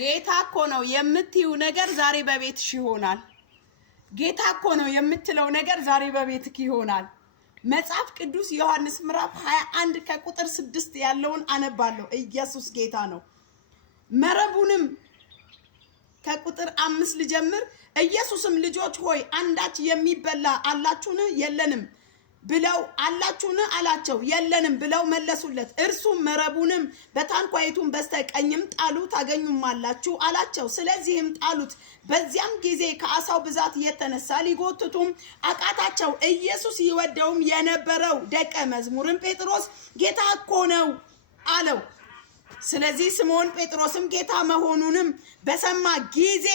ጌታ እኮ ነው የምትይው ነገር ዛሬ በቤትሽ ይሆናል። ጌታ እኮ ነው የምትለው ነገር ዛሬ በቤትክ ይሆናል። መጽሐፍ ቅዱስ ዮሐንስ ምዕራፍ 21 ከቁጥር 6 ያለውን አነባለሁ። ኢየሱስ ጌታ ነው። መረቡንም ከቁጥር 5 ልጀምር። ኢየሱስም ልጆች ሆይ አንዳች የሚበላ አላችሁን? የለንም ብለው አላችሁን አላቸው። የለንም ብለው መለሱለት። እርሱም መረቡንም በታንኳይቱም በስተቀኝም ጣሉ ታገኙማላችሁ አላቸው። ስለዚህም ጣሉት። በዚያም ጊዜ ከአሳው ብዛት የተነሳ ሊጎትቱም አቃታቸው። ኢየሱስ ይወደውም የነበረው ደቀ መዝሙርን ጴጥሮስ ጌታ እኮ ነው አለው። ስለዚህ ስምዖን ጴጥሮስም ጌታ መሆኑንም በሰማ ጊዜ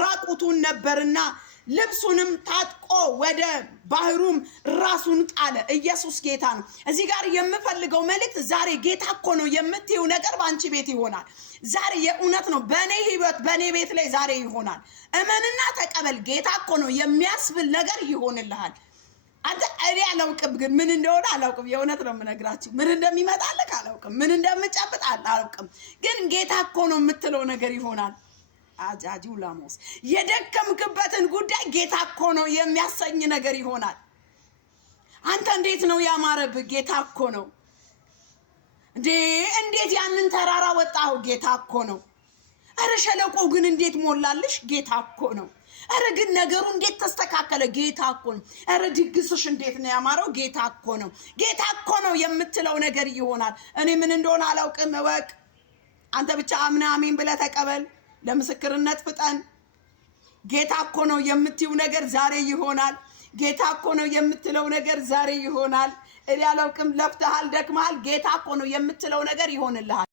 ራቁቱን ነበርና ልብሱንም ታጥቆ ወደ ባህሩም ራሱን ጣለ። ኢየሱስ ጌታ ነው። እዚህ ጋር የምፈልገው መልእክት ዛሬ ጌታ እኮ ነው የምትይው ነገር በአንቺ ቤት ይሆናል። ዛሬ የእውነት ነው በእኔ ህይወት በእኔ ቤት ላይ ዛሬ ይሆናል። እመንና ተቀበል። ጌታ እኮ ነው የሚያስብል ነገር ይሆንልሃል። አንተ እኔ አላውቅም፣ ግን ምን እንደሆነ አላውቅም። የእውነት ነው የምነግራችሁ። ምን እንደሚመጣልህ አላውቅም፣ ምን እንደምጨብጥ አላውቅም። ግን ጌታ እኮ ነው የምትለው ነገር ይሆናል። አጃጂው ላሞስ የደከምክበትን ጉዳይ ጌታ እኮ ነው የሚያሰኝ ነገር ይሆናል። አንተ እንዴት ነው ያማረብህ? ጌታ እኮ ነው። እንዴት ያንን ተራራ ወጣው? ጌታ እኮ ነው። አረ ሸለቆ ግን እንዴት ሞላልሽ? ጌታ እኮ ነው። አረ ግን ነገሩ እንዴት ተስተካከለ? ጌታ እኮ ነው። አረ ድግስሽ እንዴት ነው ያማረው? ጌታ እኮ ነው። ጌታ እኮ ነው የምትለው ነገር ይሆናል። እኔ ምን እንደሆነ አላውቅም፣ እወቅ። አንተ ብቻ አምና አሜን ብለህ ተቀበል። ለምስክርነት ፍጠን። ጌታ እኮ ነው የምትይው ነገር ዛሬ ይሆናል። ጌታ እኮ ነው የምትለው ነገር ዛሬ ይሆናል። እኔ አላውቅም፣ ለፍተሃል፣ ደክመሃል። ጌታ እኮ ነው የምትለው ነገር ይሆንልሃል።